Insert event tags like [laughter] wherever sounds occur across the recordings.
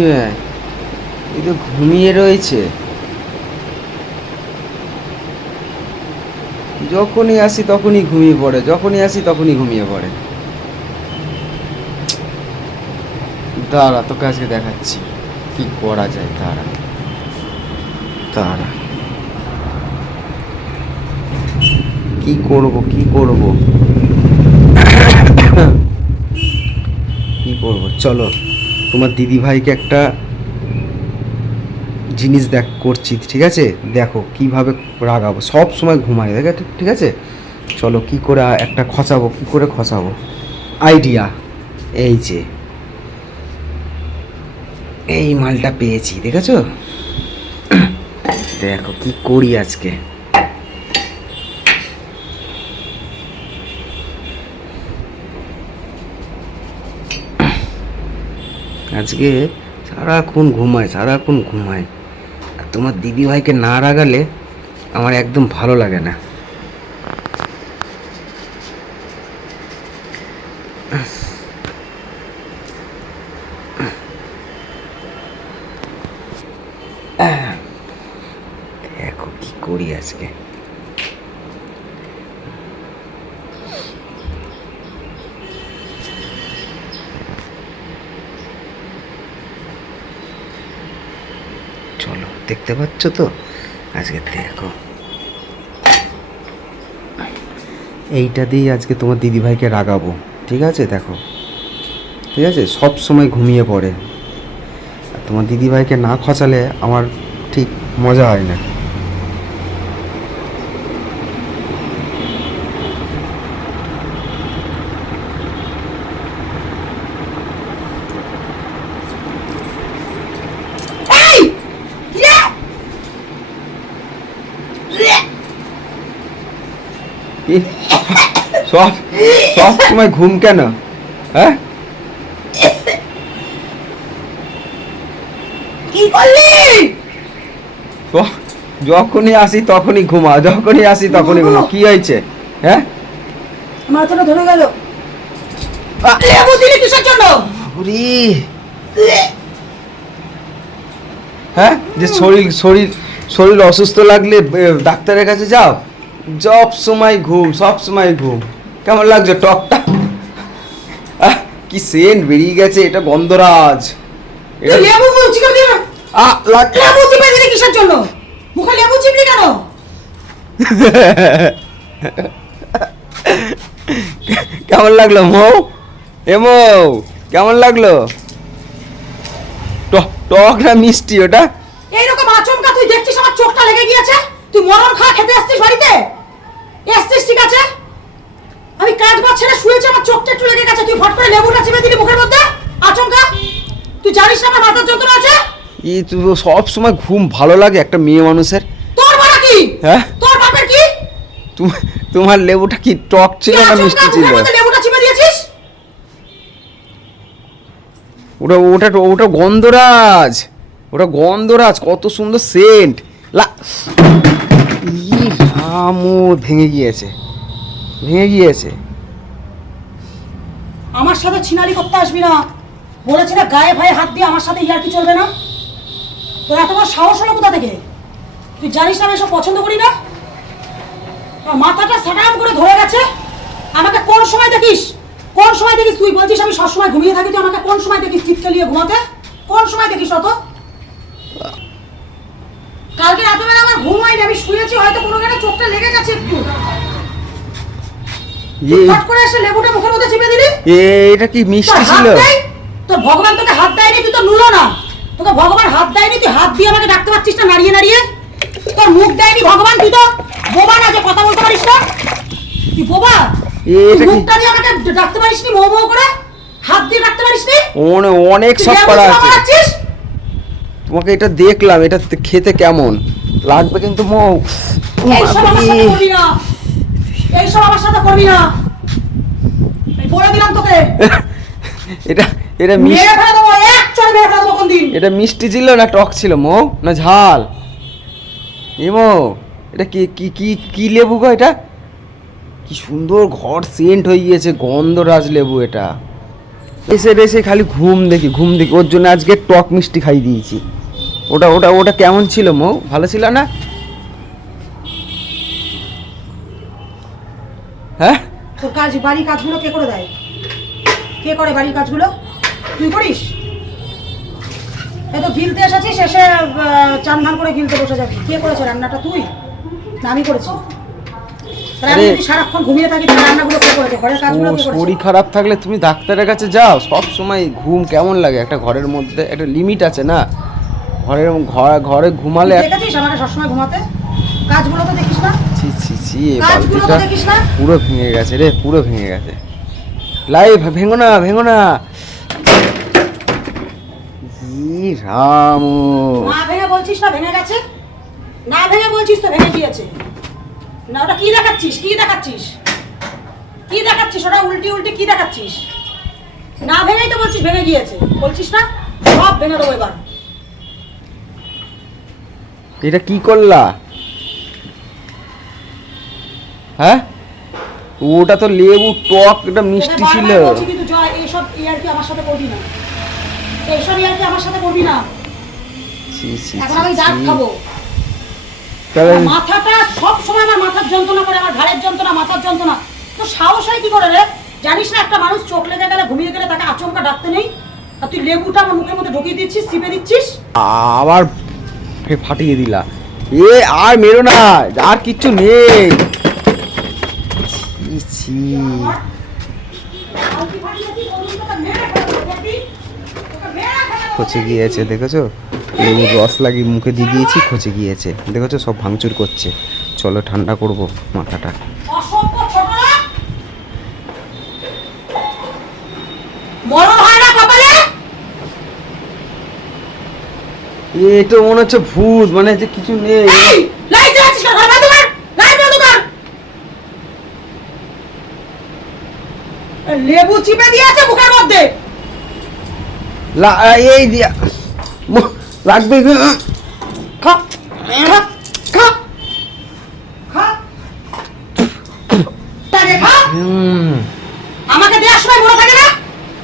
ভাই এই তো ঘুমিয়ে রয়েছে। যখনই আসি তখনই ঘুমিয়ে পড়ে, যখনই আসি তখনই ঘুমিয়ে পড়ে। দাঁড়া, তোকে আজকে দেখাচ্ছি। কি করা যায় তারা তারা কি করব কি করব? [coughs] কি করব? চলো। তোমার দিদি ভাইকে একটা জিনিস দেখ, করছি, ঠিক আছে? দেখো কীভাবে রাগাবো। সব সময় ঘুমাই ঠিক আছে? চলো কি করে একটা খসাবো, কি করে খসাবো? আইডিয়া। এই যে। এই মালটা পেয়েছি, দেখেছ? দেখো কি করি আজকে। আজকে সারাক্ষণ ঘুমায় সারাক্ষণ ঘুমায়। আর তোমার দিদি ভাইকে না রাগালে আমার একদম ভালো লাগে না। দেখো কি করি আজকে চলো দেখতে পাচ্ছ তো? আজকে দেখো। এইটা দিয়েই আজকে তোমার দিদিভাইকে রাগাবো, ঠিক আছে? দেখো। ঠিক আছে? সব সময় ঘুমিয়ে পড়ে। তোমার দিদিভাইকে না খচালে আমার ঠিক মজা হয় না কি? সব সব সময় ঘুম কেন? হ্যাঁ? কি করলি? যখনই আসি তখনই ঘুমা যখনই আসি তখনই ঘুমা কি হয়েছে? হ্যাঁ? মাথাটা ধরে গেল। লেবু দিলি কিসের জন্য? ওরে হ্যাঁ? যে শরীর শরীর শরীর অসুস্থ লাগলে ডাক্তারের কাছে যাও। সব সময় ঘুম সব সময় ঘুম। কেমন লাগছে? টকটা? আহ, কি সেন্ট বেরিয়ে গেছে এটা গন্ধরাজ। এটা লেবু আ, লাগ লেবু চিপে দিলি কিসের জন্য? মুখে লেবু চিপলি কেন? কেমন লাগল মৌ? এ মৌ কেমন লাগল? টক টক না মিষ্টি ওটা? এইরকম আচমকা তুই দেখছিস আমার চোখটা লেগে গিয়েছে? তুই মরণ খা খেতে আসছিস বাড়িতে? এসছিস ঠিক আছে? আমি কাজ বাজ ছেড়ে শুয়েছি আমার চোখটা একটু লেগে গেছে। তুই ফট করে লেবুটা চিপে দিলি মুখের মধ্যে? আচমকা। তুই জানিস না আমার মাথার যন্ত্রণা আছে? ই তো সব সময় ঘুম ভালো লাগে একটা মেয়ে মানুষের। তোর বাবা কি? হ্যাঁ? তোর বাপের কি? তুম- তোমার লেবুটা কি টক ছিল না মিষ্টি ছিল? লেবুটা চিপে দিয়েছিস? ওটা ওটা ওটা গন্ধরাজ। ওটা গন্ধরাজ কত সুন্দর সেন্ট লা ই রামও ভেঙে গিয়েছে। ভেঙে গিয়েছে। আমার সাথে ছিনালি করতে আসবি না। বলেছি না গায়ে ভাই হাত দিয়ে আমার সাথে ইয়ার্কি চলবে না? তোর এত বড় সাহস হলো কোথা থেকে? তুই জানিস না আমি এসব পছন্দ করি না? মাথাটা সাটাম করে ধরে গেছে। আমাকে কোন সময় দেখিস? কোন সময় দেখিস তুই বলছিস আমি সবসময় ঘুমিয়ে থাকি? তুই আমাকে কোন সময় দেখিস চিৎকালিয়ে ঘুমাতে? কোন সময় দেখিস অত? কালকে রাতেবেলা আমার ঘুম হয়নি, আমি শুয়েছি, হয়তো কোনো কারণে চোখটা লেগে গেছে একটু। করে এসে লেবুটা মুখের মধ্যে চিপে দিলি? এটা কি মিষ্টি ছিল? তোর ভগবান তোকে হাত দেয়নি তুই তো নুলো না। তোকে ভগবান হাত দেয়নি তুই হাত দিয়ে আমাকে ডাকতে পারছিস না নাড়িয়ে নাড়িয়ে? তোর মুখ দেয়নি ভগবান তুই তো বোবা না যে কথা বলতে পারিস না। তুই বোবা? মুখটা দিয়ে আমাকে ডাকতে পারিস নি মৌ মৌ করে? হাত দিয়ে ডাকতে পারিস নি অনে- অনেক সব করা আছে। তোমাকে এটা দেখলাম এটা খেতে কেমন? লাগবে কিন্তু মৌ। এইসব আমার সাথে করবি না। এইসব আমার সাথে করবি না আমি বলে দিলাম তোকে। [laughs] এটা এটা মিষ্টি মেরে ফেলে দেবো এক চল মেরে ফেলে দেবো কোনদিন। এটা মিষ্টি ছিল না টক ছিল মৌ? না ঝাল? এমো এটা কি কি কি কি লেবু গো এটা? কি সুন্দর ঘর সেন্ট হয়ে গিয়েছে গন্ধরাজ লেবু এটা। এসে এসে খালি ঘুম দেখি ঘুম দেখি। ওর জন্য আজকে টক মিষ্টি খাই দিয়েছি। ওটা ওটা ওটা কেমন ছিল মৌ? ভালো ছিল না? হ্যাঁ? তোর কাজ বাড়ির কাজগুলো কে করে দেয়? কে করে বাড়ির কাজগুলো? তুই করিস? এই তো গিলতে এসেছিস এসে চান ধান করে গিলতে বসে যাবি। কে করেছে রান্নাটা? তুই? না আমি করেছি। শরীর খারাপ থাকলে তুমি ডাক্তারের কাছে যাও। সব সময় ঘুম কেমন লাগে? একটা ঘরের মধ্যে একটা লিমিট আছে না? ঘরের ঘর ঘরে ঘুমালে আমাকে সবসময় ঘুমাতে? কাজগুলো তো দেখিস না? ছি ছি ছি এই বালতিটা পুরো ভেঙে গেছে রে পুরো ভেঙে গেছে। লাইভ ভেঙো না ভেঙো না। রাম। না ভেঙে বলছিস না ভেঙে গেছে? না ভেঙে বলছিস তো ভেঙে গিয়েছে। না ওটা কি দেখাচ্ছিস? কি দেখাচ্ছিস? কি দেখাচ্ছিস? ওটা উল্টি উল্টি কি দেখাচ্ছিস? না ভেঙেই তো বলছিস ভেঙে গিয়েছে। বলছিস না? সব ভেঙে দেবো এবার। এটা কি করলা? হ্যাঁ? ওটা তো লেবু টক এটা মিষ্টি ছিল। এইসব ইয়ার কি আমার সাথে করবি না? এইসব ইয়ার কি আমার সাথে করবি না? ছি, ছি, এখন আমি দাঁত খাব। মাথাটা সব সময় আমার মাথার যন্ত্রণা করে আমার ঘাড়ের যন্ত্রণা মাথার যন্ত্রণা। তো সাহস হয় কি করে রে? জানিস না একটা মানুষ চোখ লেগে গেলে ঘুমিয়ে গেলে তাকে আচমকা ডাকতে নেই? আর তুই লেবুটা আমার মুখের মধ্যে ঢুকিয়ে দিচ্ছিস চিপে দিচ্ছিস? আবার ফাটিয়ে দিলা। এ আর মেরো না আর কিচ্ছু নেই। ছি। খচে গিয়েছে দেখেছ? লেবুর রস লাগিয়ে মুখে দিয়ে দিয়েছি খচে গিয়েছে। দেখেছ? সব ভাঙচুর করছে। চলো ঠান্ডা করব মাথাটা। এ তো মনে হচ্ছে ভূত মানে যে কিছু নেই এই লাইট জ্বালাচ্ছিস কেন ঘর বন্ধ কর লাইট বন্ধ কর এ, লেবু চিপে দিয়েছে মুখের মধ্যে। এই দিয়া। লাগবে খা খা খা। খা। তাকে খা। হুম, আমাকে দেওয়ার সময় মনে থাকে না?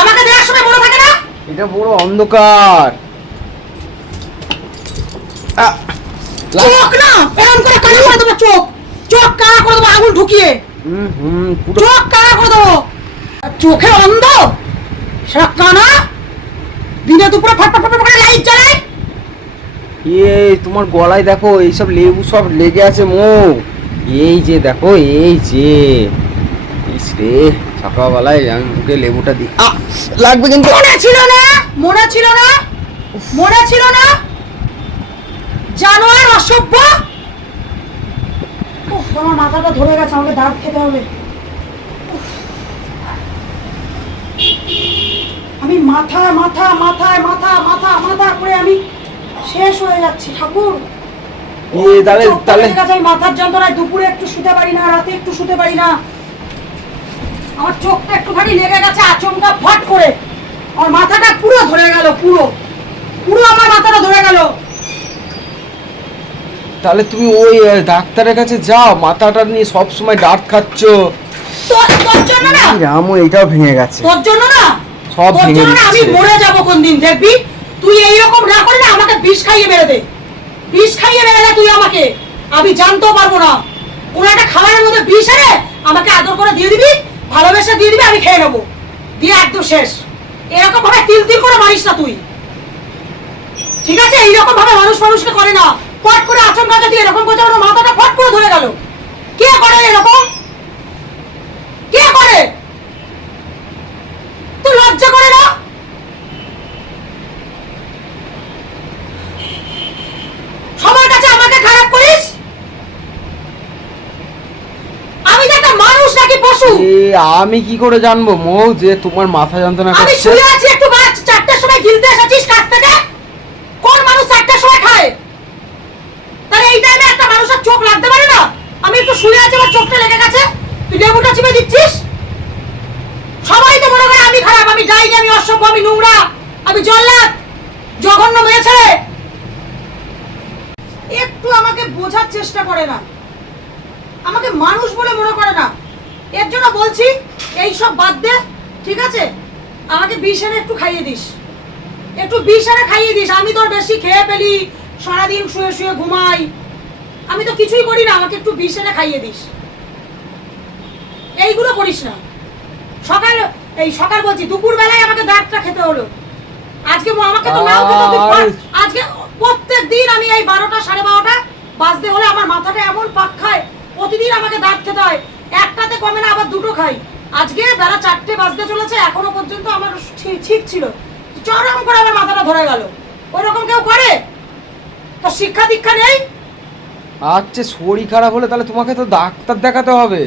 আমাকে দেওয়ার সময় মনে থাকে না? এটা অন্ধকার। চোখ না এরকম করে কানা করে দেবো চোখ। চোখ কানা করে দেবো আঙুল ঢুকিয়ে। হুম, হুম, চোখ কানা করে দেবো। চোখে অন্ধ? সেটা কানা দিনে দুপুরে ফট ফট ফট করে লাইট এ তোমার গলায় দেখো এইসব লেবু সব লেগে আছে মো। এই যে দেখো এই যে। ইস রে সকালবেলায় আমি মুখে লেবুটা দিই আ, লাগবে কিন্তু। মনে ছিল না মনে ছিল না মনে ছিল না। জানোয়ার অসভ্য। উফ, আমার মাথাটা ধরে গেছে আমাকে দাঁত খেতে হবে উফ। আমি মাথা মাথা মাথায় মাথা মাথা মাথা করে আমি শেষ হয়ে যাচ্ছি ঠাকুর। তাহলে তাহলে মাথার যন্ত্রণায় দুপুরে একটু শুতে পারি না রাতে একটু শুতে পারি না। আমার চোখটা একটুখানি লেগে গেছে আচমকা ফট করে। আমার মাথাটা পুরো ধরে গেল পুরো। পুরো আমার মাথাটা ধরে গেল। তাহলে তুমি ওই ডাক্তারের কাছে যাও মাথাটা নিয়ে সব সময় ডাট খাচ্ছ। তোর তোর জন্য না। রাম এটাও ভেঙে গেছে। তোর জন্য না। সব তোর ভেঙে জন্য না আমি মরে যাব কোন দিন দেখবি? তুই এইরকম না করে না আমাকে বিষ খাইয়ে মেরে দে। বিষ খাইয়ে মেরে দে তুই আমাকে। আমি জানতেও পারব না। কোনো একটা খাবারের মধ্যে বিষ এনে আমাকে আদর করে দিয়ে দিবি ভালোবেসে দিয়ে দিবি আমি খেয়ে নেব। দিয়ে একদম শেষ। এরকম ভাবে তিল তিল করে মারিস না তুই। ঠিক আছে? এইরকম ভাবে মানুষ মানুষকে করে না। ফট করে আচমকা যদি এরকম করছে আমার মাথাটা ফট করে ধরে গেল। কে করে এরকম? কে করে? তুই লজ্জা করে না? সবার কাছে আমাকে খারাপ করিস? আমি যে একটা মানুষ নাকি পশু? এ আমি কি করে জানব? মৌ যে তোমার মাথা যন্ত্রণা আমি করছে। শুয়ে আছি একটু বাদ চারটার সময় গিলতে এসেছিস কাছ থেকে? কোন মানুষ চারটার সময় খায়? তাহলে এই টাইমে একটা মানুষের চোখ লাগতে পারে না? আমি একটু শুয়ে আছি আমার চোখটা লেগে গেছে। তুই লেবুটা চিপে দিচ্ছিস সবাই তো মনে করে আমি ডাইনি আমি অসভ্য, আমি নোংরা, আমি জল্লাদ, জঘন্য মেয়ে ছেলে। একটু আমাকে বোঝার চেষ্টা করে না। আমাকে মানুষ বলে মনে করে না। এর জন্য বলছি, এই সব বাদ দে, ঠিক আছে? আমাকে বিষ এনে একটু খাইয়ে দিস। একটু বিষ এনে খাইয়ে দিস। আমি তোর বেশি খেয়ে ফেলি, সারাদিন শুয়ে শুয়ে ঘুমাই। আমি তো কিছুই করি না, আমাকে একটু বিষ এনে খাইয়ে দিস। এইগুলো করিস না। সকাল এই সকাল বলছি দুপুর বেলায় আমাকে দাঁতটা খেতে হলো। আজকে আমাকে তো নাও খেতে আজকে প্রত্যেক দিন আমি এই বারোটা সাড়ে বারোটা বাজতে হলে আমার মাথাটা এমন পাক খায় প্রতিদিন আমাকে দাঁত খেতে হয়। একটাতে কমে না আবার দুটো খাই। আজকে বেলা চারটে বাজতে চলেছে এখনও পর্যন্ত আমার ঠিক ছিল। চরম করে আমার মাথাটা ধরে গেল। ওই রকম কেউ করে? তো শিক্ষা দীক্ষা নেই? আচ্ছা শরীর খারাপ হলে তাহলে তোমাকে তো ডাক্তার দেখাতে হবে।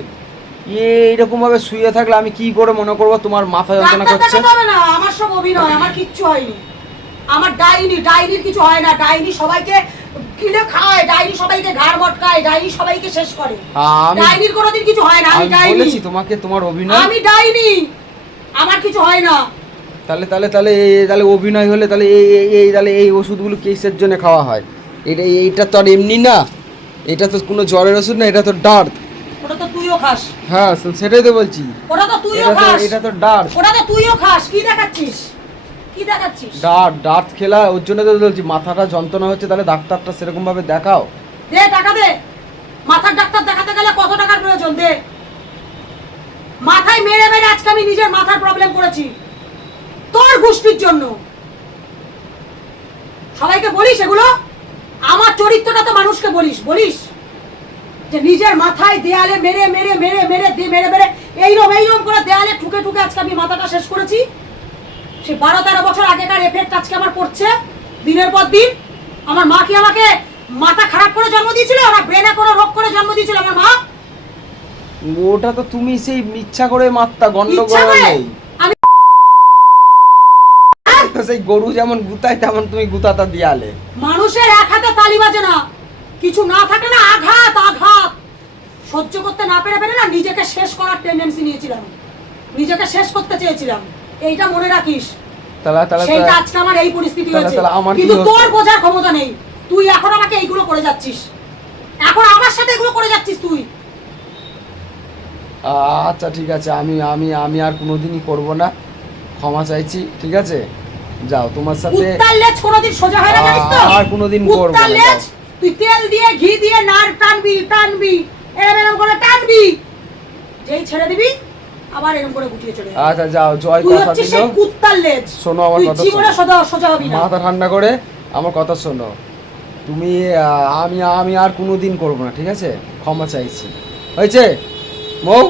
এইরকম ভাবে শুয়ে থাকলে আমি কি করে মনে করব? তোমার মাথা যন্ত্রণা করছে। না আমার সব অভিনয় আমার কিচ্ছু হয়নি। আমার ডাইনি ডাইনির কিছু হয় না ডাইনি সবাইকে কিলে খায় ডাইনি সবাইকে ঘাড় মটকায় ডাইনি সবাইকে শেষ করে। আমি ডাইনির কোনোদিন কিছু হয় না আমি ডাইনি। বলেছি তোমাকে তোমার অভিনয়। আমি ডাইনি আমার কিছু হয় না। তাহলে তাহলে তাহলে তাহলে অভিনয় হলে তাহলে এই এই- তাহলে এই ওষুধগুলো কিসের জন্য খাওয়া হয়। এটা এইটা তো আর এমনি না। এটা তো কোনো জ্বরের ওষুধ না এটা তো ডার্ট। ওটা তো তুইও খাস। হ্যাঁ সেটাই তো বলছি। ওটা তো তুইও খাস। এটা তো ডার্ট ওটা তো তুইও খাস। কি দেখাচ্ছিস? কি দেখাচ্ছিস? ডার্ট ডার্ট খেলা ওর জন্য তো বলছি মাথাটা যন্ত্রণা হচ্ছে তাহলে ডাক্তারটা সেরকম ভাবে দেখাও। দে টাকা দে। মাথার ডাক্তার দেখাতে গেলে কত টাকার প্রয়োজন? দে। মাথায় মেরে মেরে আজকে আমি নিজের মাথার প্রবলেম করেছি। তোর গোষ্ঠীর জন্য। সবাইকে বলিস এগুলো? আমার চরিত্রটা তো মানুষকে বলিস। বলিস? যে নিজের মাথায় দেয়ালে মেরে মেরে মেরে মেরে দিয়ে মেরে মেরে এইরকম এইরকম করে দেয়ালে ঠুকে ঠুকে আজকে আমি মাথাটা শেষ করেছি। সে বারো তেরো বছর আগেকার এফেক্ট আজকে আমার পড়ছে। দিনের পর দিন আমার মা কি আমাকে মাথা খারাপ করে জন্ম দিয়েছিল? না ব্রেনে কোনো রোগ করে জন্ম দিয়েছিল আমার মা? ওটা তো তুমি সেই ইচ্ছা করে মাত্রা ইচ্ছা গন্ডগোল নেই। আমি তো সেই গরু যেমন গুতায় তেমন তুমি গুতাতা দিয়ালে। মানুষের এক হাতে তালি বাজে না। কিছু না থাকলে না আঘাত আঘাত। সহ্য করতে না পেরে পেরে না নিজেকে শেষ করার টেন্ডেন্সি নিয়েছিলাম। নিজেকে শেষ করতে চেয়েছিলাম। এইটা মনে রাখিস। সেইটা আজকে আমার এই পরিস্থিতি হয়েছে। কিন্তু তোর বোঝার ক্ষমতা নেই। তুই এখন আমাকে এইগুলো করে যাচ্ছিস। এখন আমার সাথে এগুলো করে যাচ্ছিস তুই। আচ্ছা ঠিক আছে। আমি আমি আমি আর কোনোদিনই করব না। ক্ষমা চাইছি ঠিক আছে? যাও তোমার সাথে কুত্তার লেজ কোনোদিন সোজা হয় না জানিস তো? আর কোনোদিন করব না, তুই তেল দিয়ে ঘি দিয়ে নাড় টানবি টানবি। এরম এরম করে টানবি। যেই ছেড়ে দিবি আবার এরকম করে গুটিয়ে চলে যাবে। আচ্ছা যাও জয় কথা দিল। কুত্তার লেজ। শোনো আমার কথা জীবনে শোনো। সোজা হবি না। মাথা ঠান্ডা করে আমার কথা শোনো। তুমি আমি আমি আর কোনোদিন করব না ঠিক আছে? ক্ষমা চাইছি। হয়েছে? বউ